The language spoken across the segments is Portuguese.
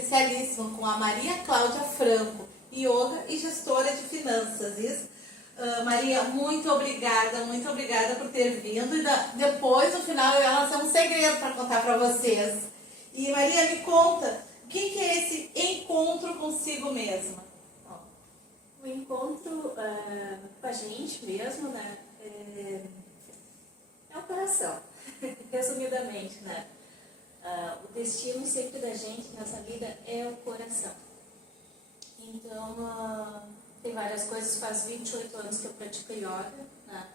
especialíssimo com a Maria Cláudia Franco, yoga e gestora de finanças. Isso. Maria, muito obrigada por ter vindo. E depois, no final, eu ia ter um segredo para contar para vocês. E Maria, me conta, o que é esse encontro consigo mesma? O encontro com a gente mesmo, né, é o coração, resumidamente, né? O destino sempre da gente nessa vida é o coração. Então, tem várias coisas, faz 28 anos que eu pratico yoga, né?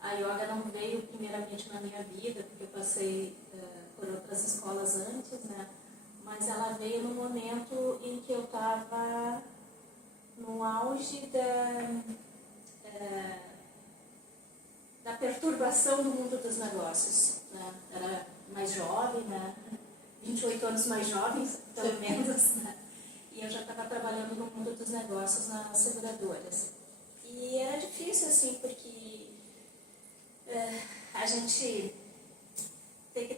A yoga não veio primeiramente na minha vida, porque eu passei por outras escolas antes, né? Mas ela veio no momento em que eu estava no auge da perturbação do mundo dos negócios, né? Era mais jovem, né? 28 anos mais jovens, pelo menos, né? E eu já estava trabalhando no mundo dos negócios nas seguradoras. E era difícil, assim, porque a gente tem que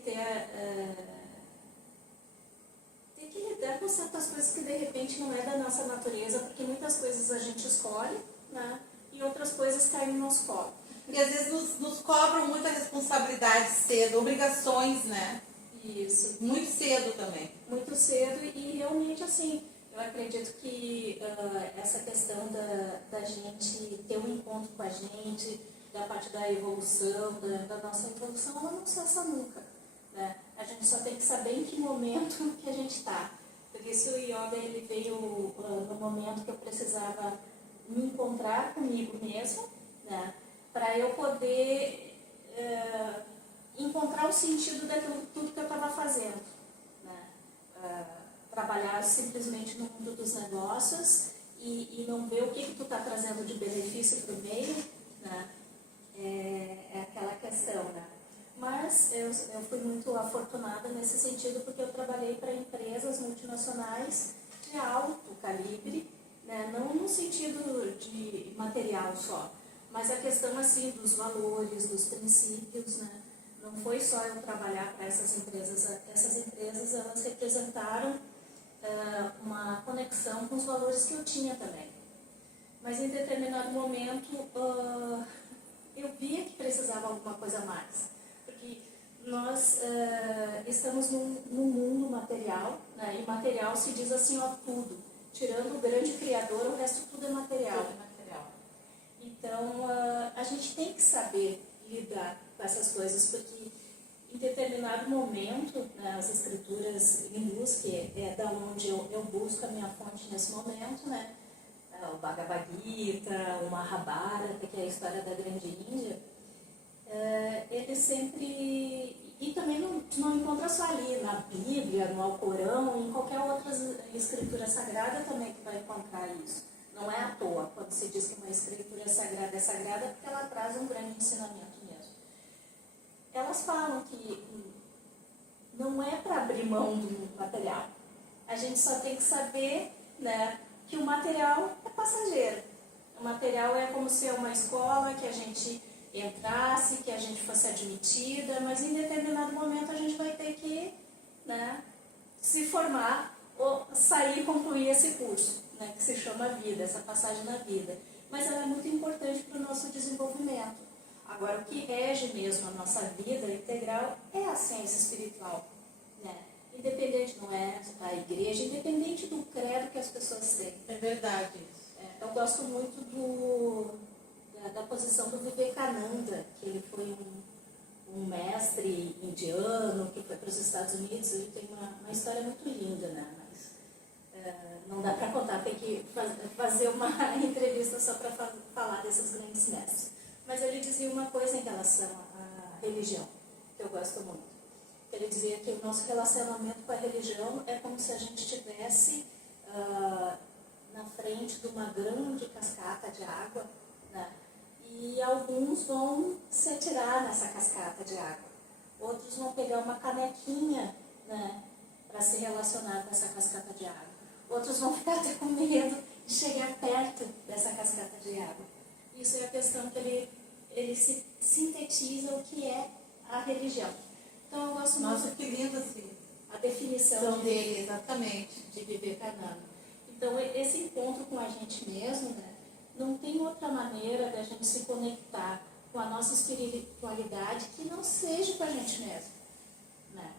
tem que lidar com certas coisas que de repente não é da nossa natureza, porque muitas coisas a gente escolhe, né? E outras coisas caem no nosso colo. E às vezes nos cobram muita responsabilidade cedo, obrigações, né? Isso. Muito cedo também. Muito cedo e realmente assim, eu acredito que essa questão da gente ter um encontro com a gente, da parte da evolução, da nossa evolução, ela não cessa nunca, né? A gente só tem que saber em que momento que a gente está. Por isso o yoga ele veio no momento que eu precisava me encontrar comigo mesma, né? Para eu poder encontrar o sentido daquilo tudo que eu estava fazendo, né? Trabalhar simplesmente no mundo dos negócios e não ver o que tu está trazendo de benefício para o meio, né? É aquela questão, né? Mas eu fui muito afortunada nesse sentido porque eu trabalhei para empresas multinacionais de alto calibre, né? Não no sentido de material só, mas a questão assim dos valores, dos princípios, né? Não foi só eu trabalhar para essas empresas elas representaram uma conexão com os valores que eu tinha também. Mas em determinado momento eu via que precisava alguma coisa a mais, porque nós estamos num mundo material, né? E material se diz assim, ó, tudo. Tirando o grande criador, o resto tudo é material. Tudo é material. Então, a gente tem que saber lidar com essas coisas, porque em determinado momento, né, as escrituras hindus, que é da onde eu busco a minha fonte nesse momento, né, o Bhagavad Gita, o Mahabharata, que é a história da Grande Índia, ele sempre... E também não encontra só ali, na Bíblia, no Alcorão, em qualquer outra escritura sagrada também que vai encontrar isso. Não é à toa, quando se diz que uma escritura é sagrada porque ela traz um grande ensinamento mesmo. Elas falam que não é para abrir mão do material. A gente só tem que saber, né, que o material é passageiro. O material é como se é uma escola que a gente entrasse, que a gente fosse admitida, mas em determinado momento a gente vai ter que, né, se formar ou sair e concluir esse curso, né, que se chama vida, essa passagem na vida. Mas ela é muito importante para o nosso desenvolvimento. Agora, o que rege mesmo a nossa vida integral é a ciência espiritual, né? Independente, não é a igreja, independente do credo que as pessoas têm. É verdade isso. Eu gosto muito da posição do Vivekananda, que ele foi um mestre indiano que foi para os Estados Unidos. Ele tem uma história muito linda, né? Mas não dá para contar, tem que fazer uma entrevista só para falar desses grandes mestres. Mas ele dizia uma coisa em relação à religião, que eu gosto muito. Ele dizia que o nosso relacionamento com a religião é como se a gente estivesse na frente de uma grande cascata de água, né? E alguns vão se atirar nessa cascata de água. Outros vão pegar uma canequinha, né, para se relacionar com essa cascata de água. Outros vão ficar até com medo de chegar perto dessa cascata de água. Isso é a questão que ele sintetiza o que é a religião. Então eu gosto Nossa, muito. que lindo assim. a definição São dele, exatamente. de Vivekananda. Então, esse encontro com a gente mesmo, né, não tem outra maneira da gente se conectar com a nossa espiritualidade que não seja com a gente mesmo. Né?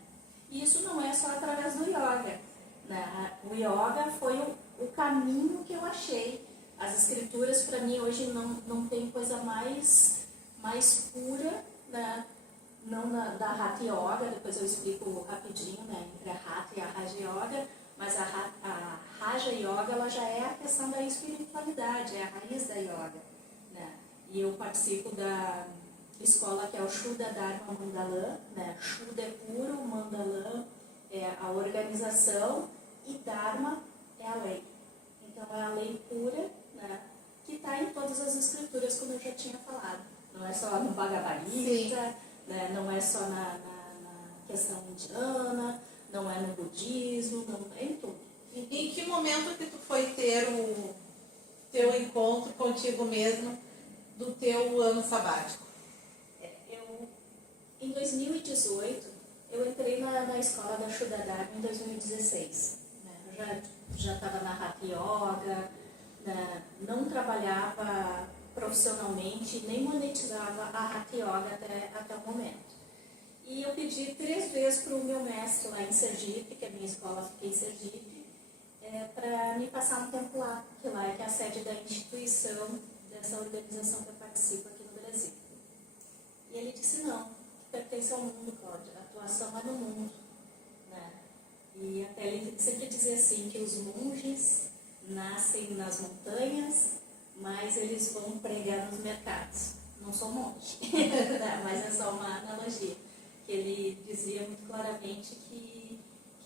E isso não é só através do yoga. Né? O yoga foi o caminho que eu achei. As escrituras, para mim, hoje não tem coisa mais pura, né? Não da Hatha Yoga, depois eu explico rapidinho, né, entre a Hatha e a Raja Yoga, mas a Raja Yoga ela já é a questão da espiritualidade, é a raiz da Yoga. Né? E eu participo da escola que é o Shuddha Dharma Mandalam, né? Shuddha é puro, Mandalam é a organização e Dharma é a lei. Então é a lei pura, né, que está em todas as escrituras, como eu já tinha falado. Não é só no Bhagavad Gita, né, não é só na questão indiana, não é no budismo, não é em tudo. E em que momento que tu foi ter o teu encontro contigo mesmo do teu ano sabático? Em 2018, eu entrei na escola da Shuddha Dharma em 2016. Né? Eu já estava na Hatha Yoga, né? Não trabalhava profissionalmente, nem monetizava a Hatha Yoga até o momento. E eu pedi 3 vezes para o meu mestre lá em Sergipe, que a minha escola fica em Sergipe, para me passar um tempo lá, que lá é que é a sede da instituição, dessa organização que eu participo aqui no Brasil. E ele disse, não, pertence ao mundo, Cláudia, a atuação é no mundo. Né? E até ele sempre dizia assim, que os monges nascem nas montanhas, mas eles vão pregar nos mercados. Não sou monge, mas é só uma analogia. Que ele dizia muito claramente que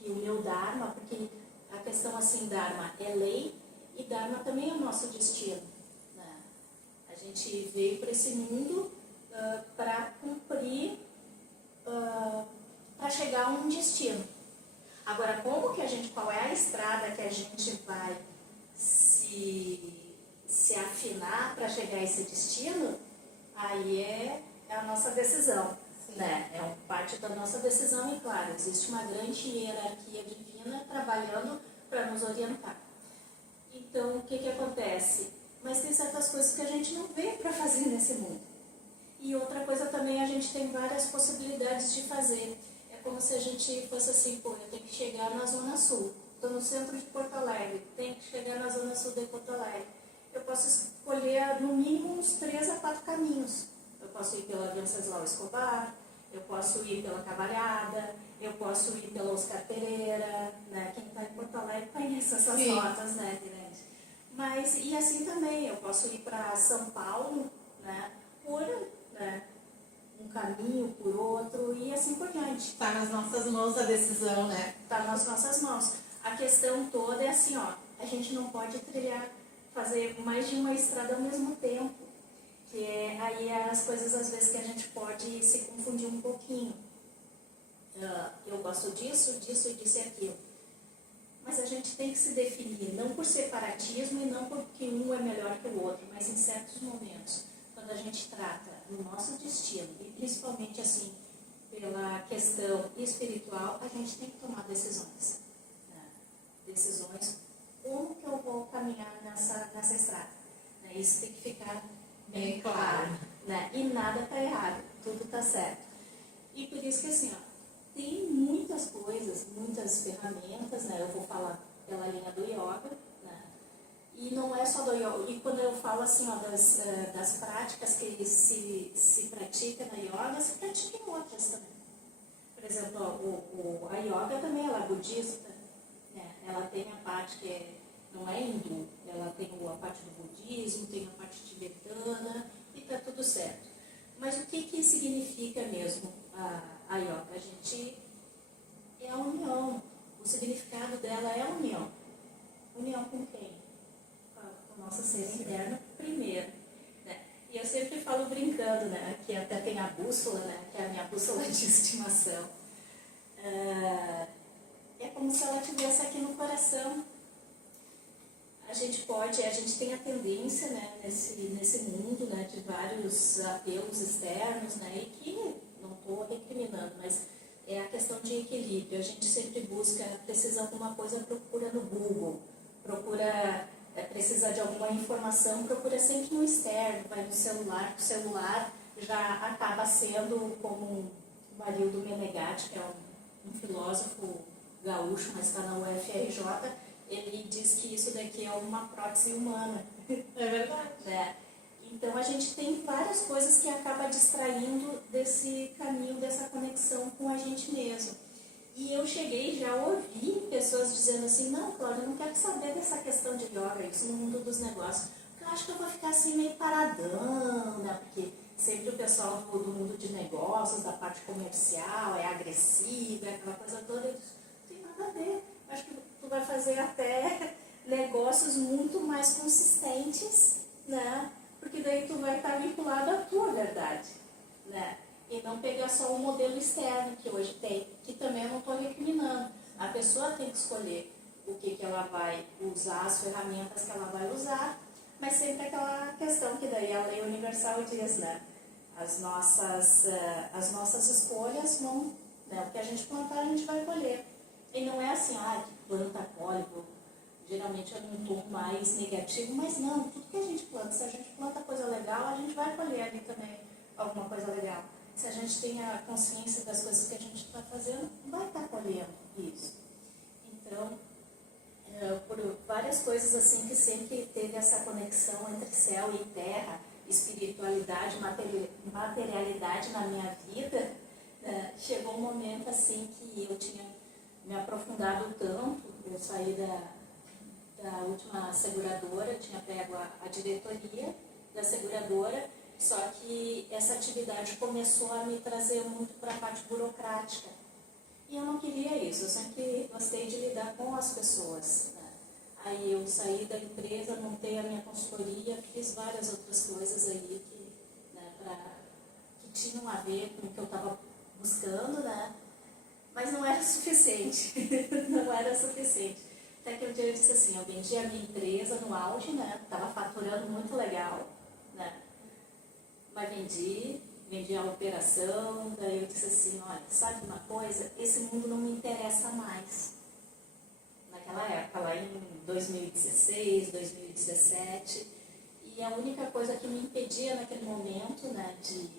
o meu Dharma, porque a questão assim, Dharma é lei e Dharma também é o nosso destino. Né? A gente veio para esse mundo para cumprir, para chegar a um destino. Agora, qual é a estrada que a gente vai se afinar para chegar a esse destino? Aí é a nossa decisão. Né? É parte da nossa decisão e, claro, existe uma grande hierarquia divina trabalhando para nos orientar. Então, o que acontece? Mas tem certas coisas que a gente não vê para fazer nesse mundo. E outra coisa também, a gente tem várias possibilidades de fazer. É como se a gente fosse assim, pô, eu tenho que chegar na Zona Sul. Estou no centro de Porto Alegre, tenho que chegar na Zona Sul de Porto Alegre. Eu posso escolher, no mínimo, uns 3 a 4 caminhos. Eu posso ir pela Venceslau Escobar, eu posso ir pela Cavalhada, eu posso ir pela Oscar Pereira, né? Quem está em Porto Alegre conhece essas rotas, né, Guilherme? Mas, e assim também, eu posso ir para São Paulo, né, por um caminho, por outro, e assim por diante. Está nas nossas mãos a decisão, né? Está nas nossas mãos. A questão toda é assim, ó, a gente não pode fazer mais de uma estrada ao mesmo tempo. Que aí as coisas às vezes que a gente pode se confundir um pouquinho. Eu gosto disso, disso e disso e aquilo. Mas a gente tem que se definir, não por separatismo e não porque um é melhor que o outro, mas em certos momentos, quando a gente trata do nosso destino, e principalmente assim, pela questão espiritual, a gente tem que tomar decisões. Né? Decisões, como que eu vou caminhar nessa estrada? Né? Isso tem que ficar bem claro, né? E nada está errado, tudo está certo. E por isso que assim, ó, tem muitas coisas, muitas ferramentas, né? Eu vou falar pela linha do yoga, né? E não é só do yoga. E quando eu falo assim, ó, das práticas que se pratica na yoga, se pratica em outras também. Por exemplo, ó, a yoga também ela é budista, né? Ela tem a parte que não é hindu, ela tem a parte do budismo, tem a parte tibetana e está tudo certo. Mas o que significa mesmo a yoga? A gente é a união. O significado dela é a união. União com quem? Com o nosso ser interno primeiro. Né? E eu sempre falo brincando, né? Que até tem a bússola, né? Que é a minha bússola de estimação. É como se ela estivesse aqui no coração. A gente tem a tendência, né, nesse mundo, né, de vários apelos externos, né, e que não estou recriminando, mas é a questão de equilíbrio. A gente sempre busca, precisa de alguma coisa, procura no Google, procura, precisa de alguma informação, procura sempre no externo, vai no celular, o celular já acaba sendo como o Marildo Menegatti, que é um filósofo gaúcho, mas está na UFRJ, ele diz que isso daqui é uma prótese humana. É verdade. Né? Então, a gente tem várias coisas que acaba distraindo desse caminho, dessa conexão com a gente mesmo. E eu cheguei, já ouvi pessoas dizendo assim, não, Cláudia, eu não quero saber dessa questão de yoga, isso no mundo dos negócios, porque eu acho que eu vou ficar assim meio paradão, né? Porque sempre o pessoal do mundo de negócios, da parte comercial, é agressivo, é aquela coisa toda. Eu disse, não tem nada a ver. Eu acho que tu vai fazer até negócios muito mais consistentes, né? Porque daí tu vai estar vinculado à tua verdade, né? E não pegar só o modelo externo que hoje tem, que também eu não estou recriminando. A pessoa tem que escolher o que ela vai usar, as ferramentas que ela vai usar, mas sempre aquela questão que daí a lei universal diz, né? As nossas escolhas vão, né? O que a gente plantar, a gente vai colher. E não é assim, que planta colhe, geralmente é num tom mais negativo, mas não, tudo que a gente planta, se a gente planta coisa legal, a gente vai colher ali também alguma coisa legal. Se a gente tem a consciência das coisas que a gente está fazendo, vai estar colhendo isso. Então, por várias coisas assim que sempre teve essa conexão entre céu e terra, espiritualidade, materialidade na minha vida, chegou um momento assim que eu tinha me aprofundado tanto, eu saí da última seguradora, tinha pego a diretoria da seguradora, só que essa atividade começou a me trazer muito para a parte burocrática. E eu não queria isso, eu sempre gostei de lidar com as pessoas. Né? Aí eu saí da empresa, montei a minha consultoria, fiz várias outras coisas aí que tinham a ver com o que eu estava buscando, né? Mas não era suficiente, não era suficiente. Até que um dia eu disse assim, eu vendi a minha empresa no auge, né? Estava faturando muito legal, né? Mas vendi a operação, daí eu disse assim, olha, sabe uma coisa? Esse mundo não me interessa mais. Naquela época, lá em 2016, 2017, e a única coisa que me impedia naquele momento, né, de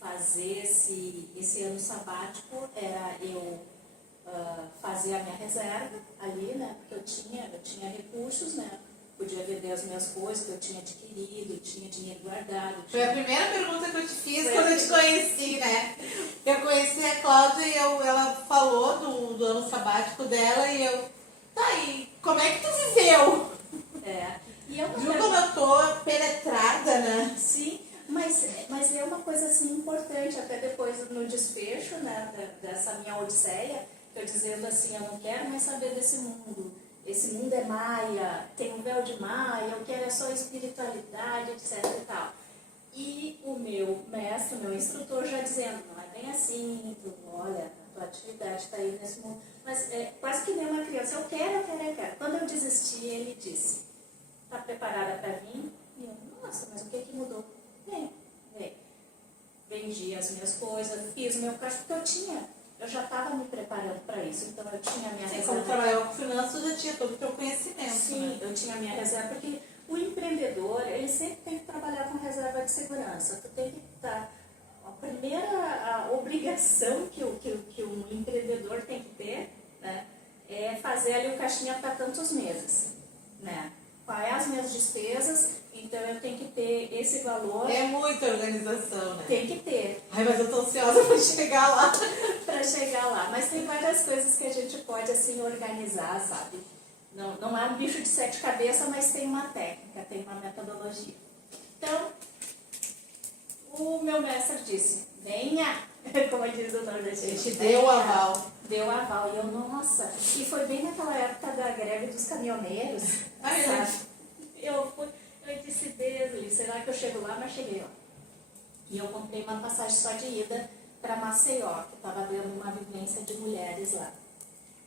fazer esse ano sabático era eu fazer a minha reserva ali, né, porque eu tinha recursos, né, podia vender as minhas coisas que eu tinha adquirido, tinha dinheiro guardado. Foi a primeira pergunta que eu te fiz quando eu te conheci, né? Eu conheci a Cláudia e ela falou do ano sabático dela e eu, tá, e como é que tu viveu? E eu viu como eu tô penetrada, né? Sim, mas é uma coisa assim importante, até depois no desfecho, né, dessa minha odisseia, eu dizendo assim, eu não quero mais saber desse mundo. Esse mundo é maia, tem um véu de maia, eu quero só espiritualidade, etc e tal. E o meu mestre, o meu instrutor já dizendo, não é bem assim, tu, olha, a tua atividade está aí nesse mundo. Mas é quase que nem uma criança, eu quero. Quando eu desisti, ele disse, está preparada para vir? E eu, nossa, mas o que mudou? Vem. Vendi as minhas coisas, fiz o meu caixa, porque eu já estava me preparando para isso, então eu tinha a minha reserva. Como trabalhava com finanças, já tinha todo o teu conhecimento. Sim, né? Eu tinha a minha reserva, porque o empreendedor, ele sempre tem que trabalhar com reserva de segurança. Tu tem que estar... A primeira obrigação que um empreendedor tem que ter, né, é fazer ali o caixinha para tantos meses, né? Quais as minhas despesas, então eu tenho que ter esse valor. É muita organização, né? Tem que ter. Ai, mas eu tô ansiosa para chegar lá. Para chegar lá. Mas tem várias coisas que a gente pode, assim, organizar, sabe? Não é um bicho de 7 cabeças, mas tem uma técnica, tem uma metodologia. Então, o meu mestre disse, venha, como diz o nordestino. Deu o aval. Deu o aval. E eu, nossa, e foi bem naquela época da greve dos caminhoneiros, sabe? Eu disse, Deus, será que eu chego lá? Mas cheguei, ó. E eu comprei uma passagem só de ida para Maceió, que estava dando uma vivência de mulheres lá.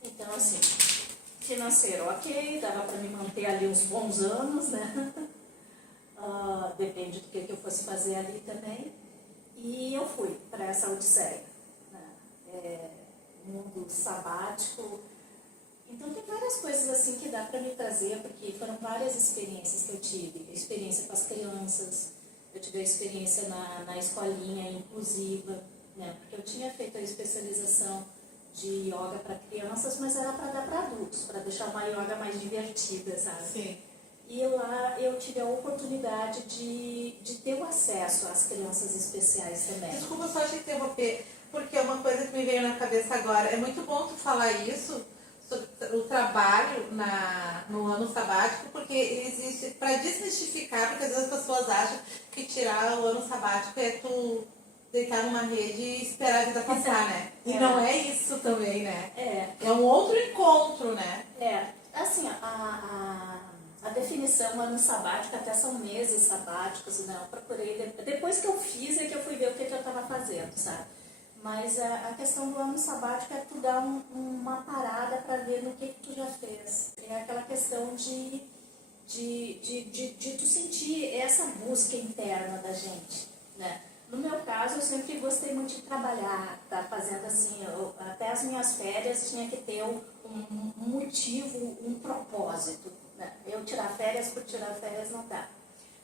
Então, assim, financeiro ok, dava para me manter ali uns bons anos, né? Depende do que eu fosse fazer ali também. E eu fui para essa odisseia, né? mundo sabático. Então tem várias coisas assim que dá para me trazer, porque foram várias experiências que eu tive. A experiência com as crianças, eu tive a experiência na escolinha inclusiva, né? Porque eu tinha feito a especialização de yoga para crianças, mas era para dar para adultos, para deixar uma yoga mais divertida, sabe? Sim. E lá eu tive a oportunidade de ter o acesso às crianças especiais também. Desculpa só te interromper, porque é uma coisa que me veio na cabeça agora. É muito bom tu falar isso, sobre o trabalho no ano sabático, porque existe, para desmistificar, porque às vezes as pessoas acham que tirar o ano sabático é tu deitar numa rede e esperar a vida passar, né? E não é isso também, né? É um outro encontro, né? Assim, a definição ano sabático, até são meses sabáticos, né? Eu procurei, depois que eu fiz é que eu fui ver o que eu estava fazendo, sabe? Mas a questão do ano sabático é tu dar uma parada para ver no que tu já fez. É aquela questão de tu sentir essa busca interna da gente, né? No meu caso, eu sempre gostei muito de trabalhar, tá fazendo assim, até as minhas férias tinha que ter um motivo, um propósito, né? Eu tirar férias por tirar férias não dá.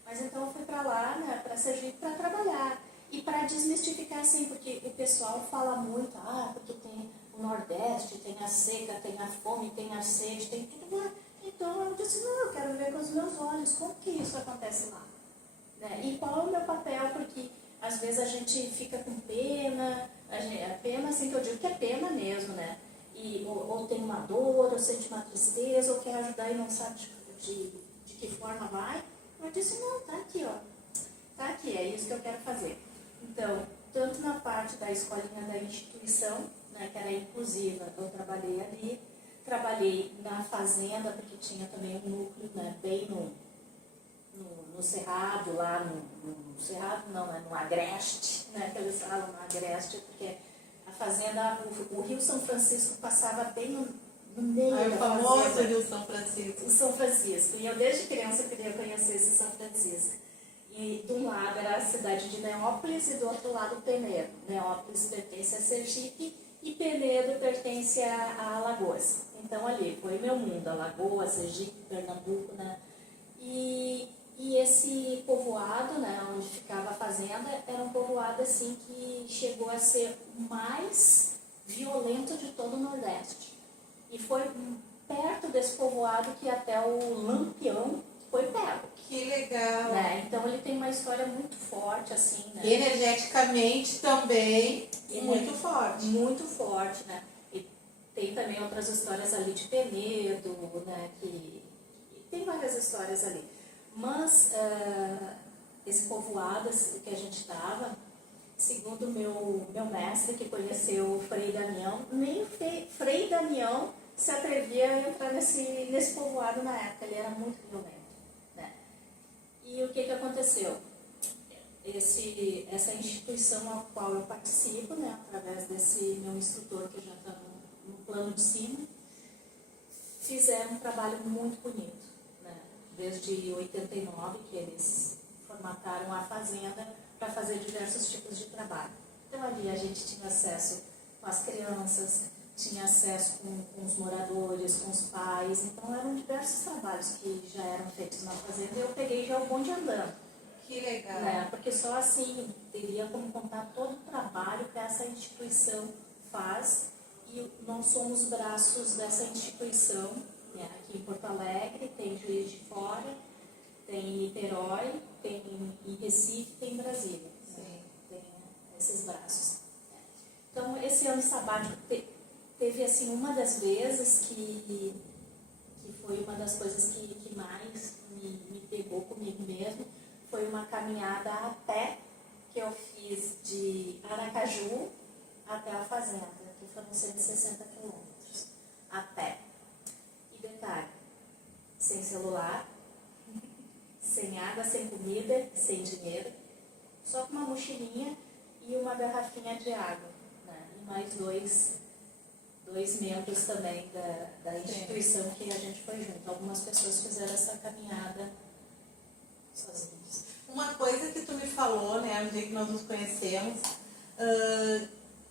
Mas então eu fui para lá, né, para Sergipe, para trabalhar. E para desmistificar, assim, porque o pessoal fala muito, porque tem o Nordeste, tem a seca, tem a fome, tem a sede, tem tudo lá. Então eu disse, não, eu quero ver com os meus olhos, como que isso acontece lá? Né? E qual é o meu papel? Porque às vezes a gente fica com pena, a pena assim que eu digo que é pena mesmo, né? E, ou tem uma dor, ou sente uma tristeza, ou quer ajudar e não sabe de que forma vai. Eu disse, não, tá aqui, ó. Tá aqui, é isso que eu quero fazer. Então, tanto na parte da escolinha da instituição, né, que era inclusiva, eu trabalhei ali. Trabalhei na fazenda, porque tinha também um núcleo, né, bem no Cerrado, lá no Cerrado não, né, no Agreste, né, que eles falam no Agreste, porque a fazenda, o Rio São Francisco passava bem no meio da fazenda. O famoso Rio São Francisco. O São Francisco, e eu desde criança queria conhecer esse São Francisco. E de um lado era a cidade de Neópolis e do outro lado Penedo. Neópolis pertence a Sergipe e Penedo pertence a Alagoas. Então ali foi meu mundo, Alagoas, Sergipe, Pernambuco, né? E esse povoado, né, onde ficava a fazenda, era um povoado assim que chegou a ser o mais violento de todo o Nordeste. E foi perto desse povoado que até o Lampião foi pego. Que legal! Né? Então ele tem uma história muito forte, assim, né? Energeticamente também muito forte. Muito forte, né? E tem também outras histórias ali de Penedo, né? Que tem várias histórias ali. Mas esse povoado que a gente estava, segundo meu mestre que conheceu o Frei Damião, nem o Frei Damião se atrevia a entrar nesse povoado na época, ele era muito violento. E o que aconteceu? Essa instituição a qual eu participo, né, através desse meu instrutor que já está no plano de cima, fizeram um trabalho muito bonito. Né? Desde 89 que eles formataram a fazenda para fazer diversos tipos de trabalho. Então ali a gente tinha acesso com as crianças, tinha acesso com os moradores, com os pais, então eram diversos trabalhos que já eram feitos na fazenda e eu peguei já o bonde andando. Que legal! Né? Porque só assim teria como contar todo o trabalho que essa instituição faz e nós somos braços dessa instituição, né? Aqui em Porto Alegre, tem Juiz de Fora, tem Niterói, tem em Recife, tem Brasília. Né? Tem esses braços. Então esse ano sabático teve assim uma das vezes que foi uma das coisas que mais me pegou comigo mesmo, foi uma caminhada a pé que eu fiz de Aracaju até a fazenda, que foram 160 quilômetros a pé. E detalhe, sem celular, sem água, sem comida, sem dinheiro, só com uma mochilinha e uma garrafinha de água, né? E mais dois membros também da instituição que a gente foi junto. Algumas pessoas fizeram essa caminhada sozinhas. Uma coisa que tu me falou, né, no dia que nós nos conhecemos,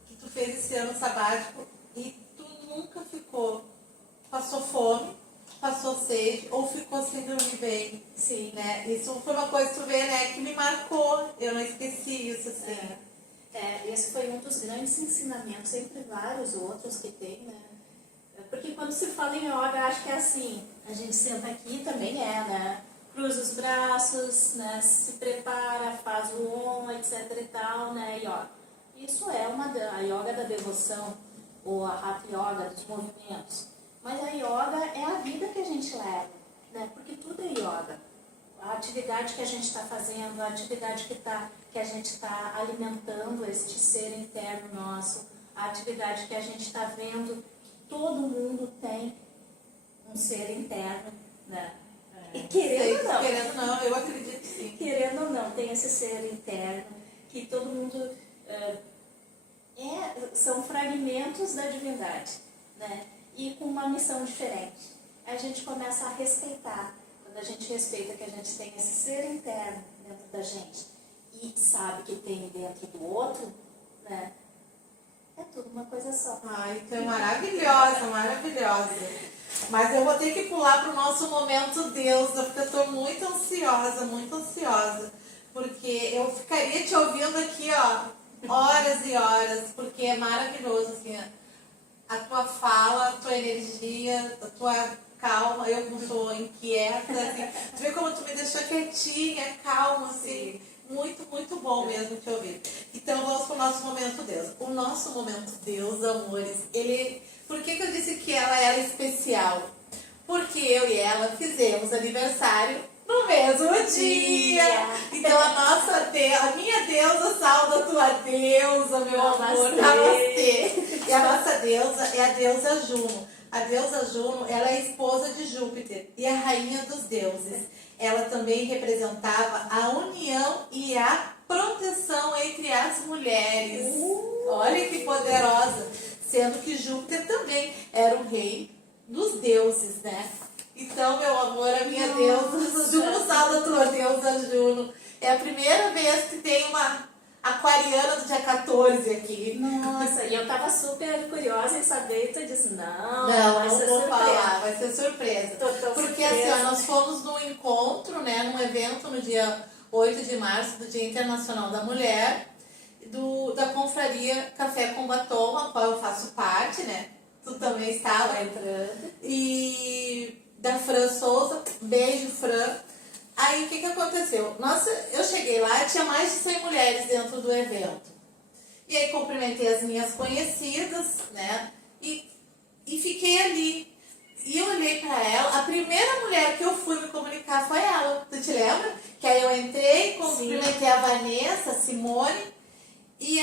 que tu fez esse ano sabático e tu nunca passou fome, passou sede ou ficou sem dormir bem. Sim. Né? Isso foi uma coisa, tu vê, né, que me marcou, eu não esqueci isso, assim. Esse foi um dos grandes ensinamentos, entre vários outros que tem, né? Porque quando se fala em yoga, acho que é assim, a gente senta aqui também né? Cruza os braços, né? Se prepara, faz o Om, etc e tal, né? Yoga. Isso é a yoga da devoção, ou a Hatha Yoga dos movimentos. Mas a yoga é a vida que a gente leva, né? Porque tudo é yoga. A atividade que a gente está fazendo, a atividade que a gente está alimentando este ser interno nosso, a atividade que a gente está vendo que todo mundo tem um ser interno, né? E querendo ou não. Querendo ou não, eu acredito que sim. Querendo ou não, tem esse ser interno que todo mundo são fragmentos da divindade, né? E com uma missão diferente. A gente começa a respeitar. Quando a gente respeita que a gente tem esse ser interno dentro da gente e sabe que tem dentro do outro, né? É tudo uma coisa só. Ai, tu é maravilhosa, maravilhosa. Mas eu vou ter que pular para o nosso momento deusa, porque eu estou muito ansiosa. Porque eu ficaria te ouvindo aqui, ó, horas e horas, porque é maravilhoso, assim, a tua fala, a tua energia, a tua calma, eu não sou inquieta, assim, tu vê como tu me deixou quietinha, calma, assim, muito, muito bom mesmo te ouvir. Então vamos para o nosso momento Deus. O nosso momento Deus, amores, por que eu disse que ela era especial? Porque eu e ela fizemos aniversário no mesmo dia. Então a minha deusa salva a tua deusa, meu amor, namastê. E a nossa deusa é a deusa Juno. A deusa Juno, ela é esposa de Júpiter e a rainha dos deuses. Ela também representava a união e a proteção entre as mulheres. Olha que poderosa. Sendo que Júpiter também era o rei dos deuses, né? Então, meu amor, a minha deusa, Juno salva a tua deusa Juno. É a primeira vez que tem uma aquariana do dia 14 aqui. Nossa, e eu tava super curiosa em saber, e tu disse, não vai ser surpresa. Falar, vai ser surpresa. Porque surpresa. Assim, nós fomos num encontro, né, num evento no dia 8 de março, do Dia Internacional da Mulher, da confraria Café com Batom, a qual eu faço parte, né? Tu também estava entrando. E da Fran Souza, beijo, Fran. Aí o que aconteceu? Eu cheguei lá e tinha mais de 100 mulheres dentro do evento. E aí cumprimentei as minhas conhecidas, né? E fiquei ali. E eu olhei pra ela, a primeira mulher que eu fui me comunicar foi ela. Tu te lembra? Que aí eu entrei, cumprimentei a Vanessa, a Simone, e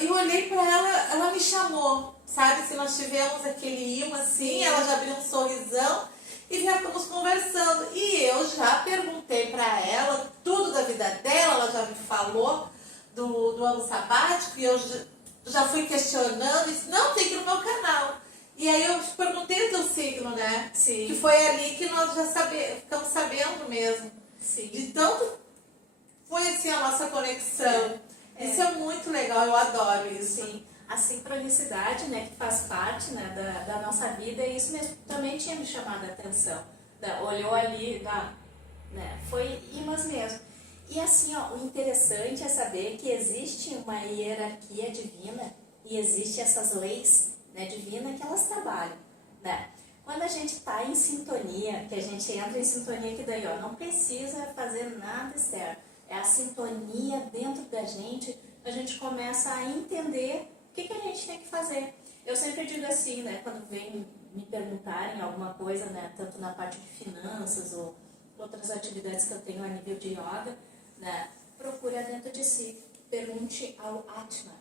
eu olhei pra ela, ela me chamou, sabe? Se nós tivemos aquele imã assim, ela já abriu um sorrisão. E já fomos conversando. E eu já perguntei para ela tudo da vida dela, ela já me falou do ano sabático, e eu já fui questionando, e disse, não, tem que ir no meu canal. E aí eu perguntei o teu signo, né? Sim. Que foi ali que nós já ficamos sabendo mesmo. Sim. De tanto foi assim a nossa conexão. Isso é muito legal, eu adoro isso. Sim. A sincronicidade, né, que faz parte, né, da nossa vida, e isso mesmo também tinha me chamado a atenção. Olhou ali, né, foi imãs mesmo. E assim, ó, o interessante é saber que existe uma hierarquia divina e existe essas leis, né, divinas que elas trabalham, né? Quando a gente está em sintonia, que a gente entra em sintonia, que daí, ó, não precisa fazer nada externo, é a sintonia dentro da gente, a gente começa a entender o que a gente tem que fazer. Eu sempre digo assim, né, quando vem me perguntarem alguma coisa, né, tanto na parte de finanças ou outras atividades que eu tenho a nível de yoga, né, procura dentro de si, pergunte ao Atma,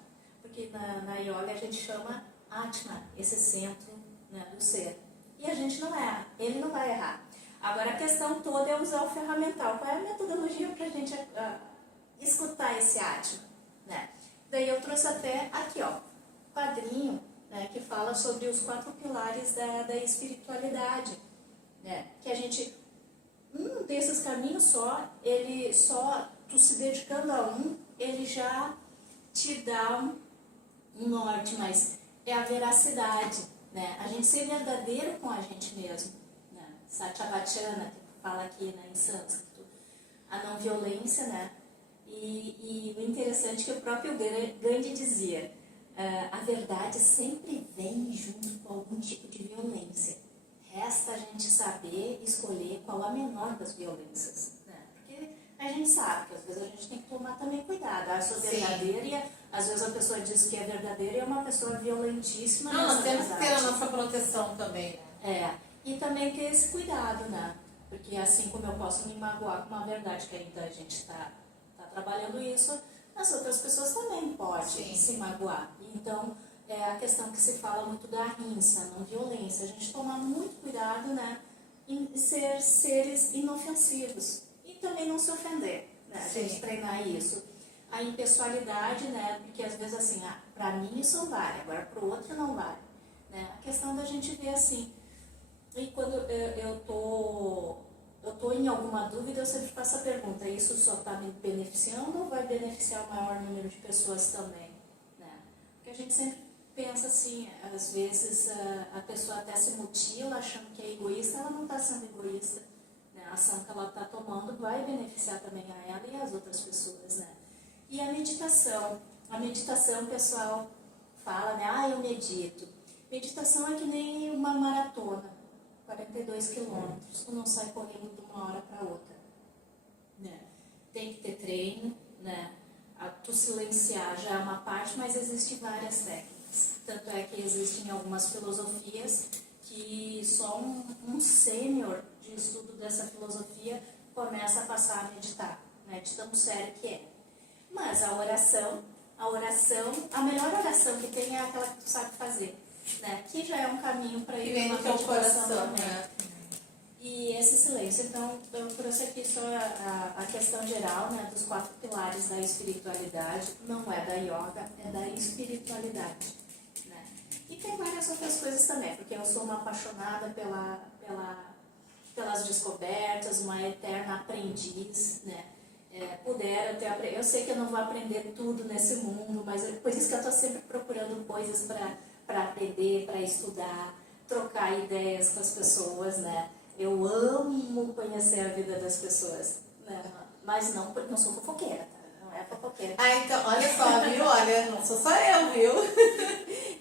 porque na yoga a gente chama Atma, esse centro, né, do ser. E a gente não erra, ele não vai errar. Agora a questão toda é usar o ferramental. Qual é a metodologia para a gente escutar esse Atma, né? Daí eu trouxe até aqui, ó, quadrinho, né, que fala sobre os 4 pilares da espiritualidade, né? Que a gente, desses caminhos tu se dedicando a ele já te dá um norte, mas é a veracidade, né? A gente ser verdadeiro com a gente mesmo, né? Satyavachana, que fala aqui, né, em sânscrito, a não violência, né? E o interessante é que o próprio Gandhi dizia, a verdade sempre vem junto com algum tipo de violência. Resta a gente saber escolher qual a menor das violências, né? Porque a gente sabe que às vezes a gente tem que tomar também cuidado. Eu sou verdadeira e às vezes a pessoa diz que é verdadeira e é uma pessoa violentíssima. Não, nós temos que ter a nossa proteção também, né? E também ter esse cuidado, né? Porque assim como eu posso me magoar com uma verdade que ainda a gente está trabalhando isso, as outras pessoas também podem se magoar. Então, é a questão que se fala muito da rinça, não violência. A gente tomar muito cuidado, né, em ser seres inofensivos e também não se ofender, né? A gente treinar isso. A impessoalidade, né, porque às vezes assim, para mim isso vale, agora para o outro não vale, né? A questão da gente ver assim, e quando eu tô em alguma dúvida, eu sempre faço a pergunta, isso só está me beneficiando ou vai beneficiar o maior número de pessoas também, né? Porque a gente sempre pensa assim, às vezes a pessoa até se mutila achando que é egoísta, ela não está sendo egoísta, né? A ação que ela está tomando vai beneficiar também a ela e as outras pessoas, né? E a meditação, o pessoal fala, né, eu medito. Meditação é que nem uma maratona, 42 quilômetros, tu não sai correndo de uma hora para outra, né? Tem que ter treino, né? Tu silenciar já é uma parte, mas existem várias técnicas. Tanto é que existem algumas filosofias que só um sênior de estudo dessa filosofia começa a passar a meditar, né? De tão sério que é. Mas a oração, a melhor oração que tem é aquela que tu sabe fazer, né? Que já é um caminho para ir para uma o coração, né? E esse silêncio, então, eu trouxe aqui só a questão geral, né, dos 4 pilares da espiritualidade, não é da yoga, é da espiritualidade, né? E tem várias outras coisas também, porque eu sou uma apaixonada pelas descobertas, uma eterna aprendiz, né? Eu sei que eu não vou aprender tudo nesse mundo, mas é por isso que eu estou sempre procurando coisas para aprender, para estudar, trocar ideias com as pessoas, né? Eu amo conhecer a vida das pessoas, né? Mas não sou fofoqueira, tá? Não é fofoqueira. Então, olha só, viu? Olha, não sou só eu, viu?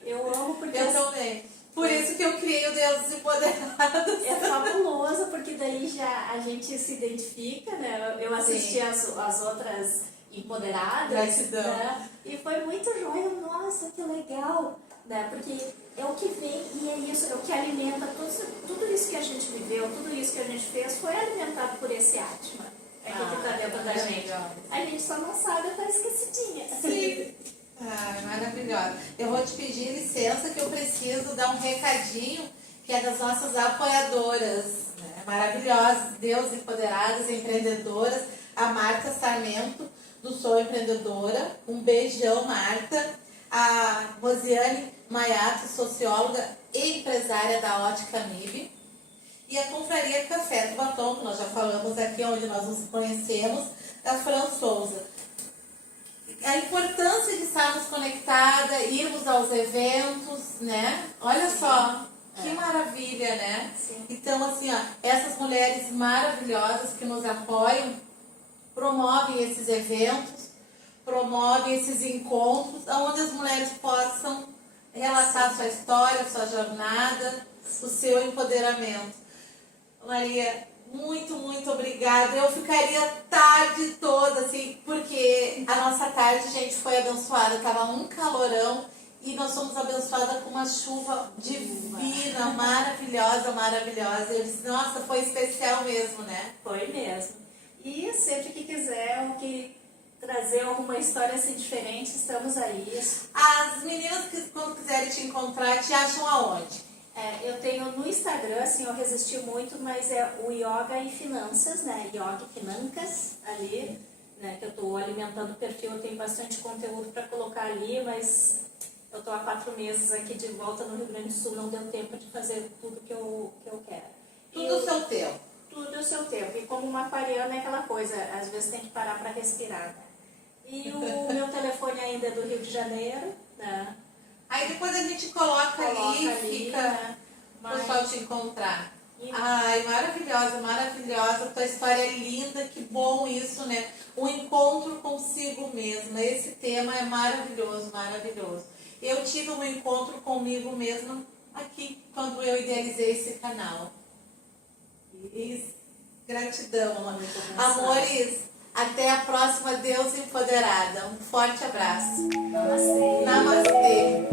Eu amo porque... Eu também. Por isso que eu criei o Deuses Empoderados. É fabuloso, porque daí já a gente se identifica, né? Eu assisti as outras empoderadas, Gratidão. né? E foi muito joia, nossa, que legal, né? Porque é o que vem e é isso, é o que alimenta tudo isso que a gente viveu, tudo isso que a gente fez foi alimentado por esse Atma, que está dentro da gente. A gente só não sabe, tá esquecidinha. Sim. Maravilhosa. Eu vou te pedir licença que eu preciso dar um recadinho que é das nossas apoiadoras, né? Maravilhosas, Deus empoderadas, empreendedoras, a Marta Sarmento, do Sou Empreendedora. Um beijão, Marta. A Rosiane Maiato, socióloga e empresária da Ótica MIB. E a Confraria Café do Batom, que nós já falamos aqui, onde nós nos conhecemos, da Fran Souza. A importância de estarmos conectadas, irmos aos eventos, né? Olha só, que maravilha, né? Sim. Então, assim, essas mulheres maravilhosas que nos apoiam, promovem esses eventos, promovem esses encontros, onde as mulheres possam relatar sua história, sua jornada, o seu empoderamento. Maria, muito, muito obrigada. Eu ficaria a tarde toda, assim, porque a nossa tarde, gente, foi abençoada. Tava um calorão e nós fomos abençoadas com uma chuva divina, maravilhosa, maravilhosa. Eu disse, nossa, foi especial mesmo, né? Foi mesmo. E sempre que quiser, trazer alguma história assim diferente, estamos aí. As meninas que quando quiserem te encontrar, te acham aonde? Eu tenho no Instagram, assim, eu resisti muito, mas é o Yoga e Finanças, né? Yoga e Financas, ali, né? Que eu estou alimentando o perfil, eu tenho bastante conteúdo para colocar ali, mas eu estou há 4 meses aqui de volta no Rio Grande do Sul, não deu tempo de fazer tudo que eu quero. Tudo o seu tempo. Tudo o seu tempo. E como uma aquariana é aquela coisa, às vezes tem que parar para respirar, né? E o meu telefone ainda é do Rio de Janeiro, né? Aí depois a gente coloca ali, fica né? o pessoal te encontrar. E- Ai, maravilhosa, maravilhosa. Tua história é linda, que bom isso, né? O encontro consigo mesma. Esse tema é maravilhoso, maravilhoso. Eu tive um encontro comigo mesma aqui, quando eu idealizei esse canal. Gratidão, amores. Até a próxima Deus Empoderada. Um forte abraço. Namastê. Namastê.